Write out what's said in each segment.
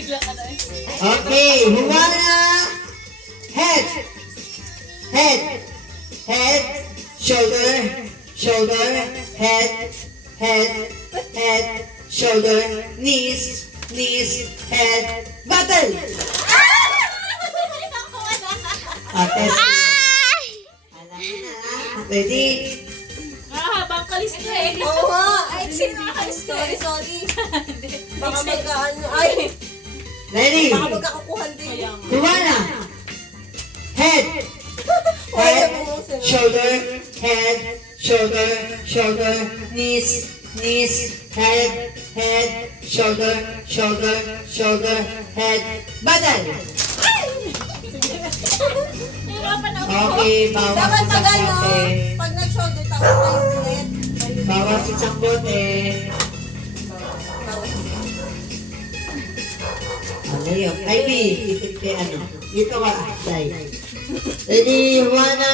Okay, Humana. Head. Head. Head. Shoulder. Shoulder. Head. Head. Head. Shoulder. Knees. Knees. Head. Battle! Test. Alam na. Ready? Habang kalis ko eh. Oo nga. Ay, sino nakalis ko eh? Sorry. Baka magkaano. Ay, Ready? baka magkakakuhan din. Kaya nga. Humana. Head. Head. Shoulder. Head. Shoulder. Shoulder. Knees. Knees. Head. Head. Shoulder. Shoulder. Shoulder. Head. Battle! Hirapan ako. Okay, bawas Dapat isang pag ano, bote. pag nag-shoulder, tapos tayo ulit. Bawas isang bote. Ano yun? Ay, B. Isip kay ano. Dito ka, Tay. Ready, Juana.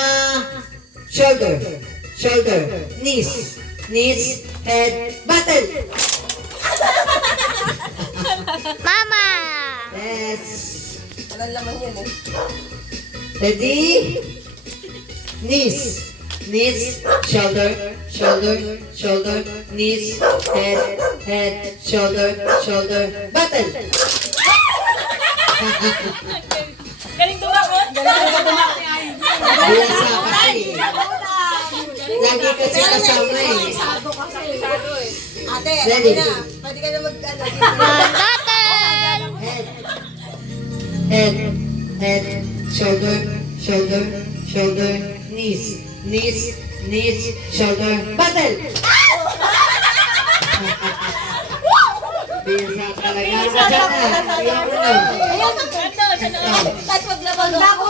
Shoulder. Shoulder. Knees. Knees. Head. Battle! Mama! Yes. Walang laman yun eh. Ready? Knees. Knees. Shoulder. Shoulder. Shoulder. Knees. Head. Head. Shoulder. Shoulder. Battle! Galing tumakot. Galing ka tumakot. Wala sa kasi. Lagi kasi kasama eh. Sado ka sa sado eh. Ate, Ready? ano na. Pwede ka na mag-ano. Battle! Head. Head. Head. Shoulder. Shoulder. Shoulder. Knees. Knees. Knees. Shoulder. Battle! Bisa talaga. Bisa na. Ayaw ko na. Tapos maglaban ako.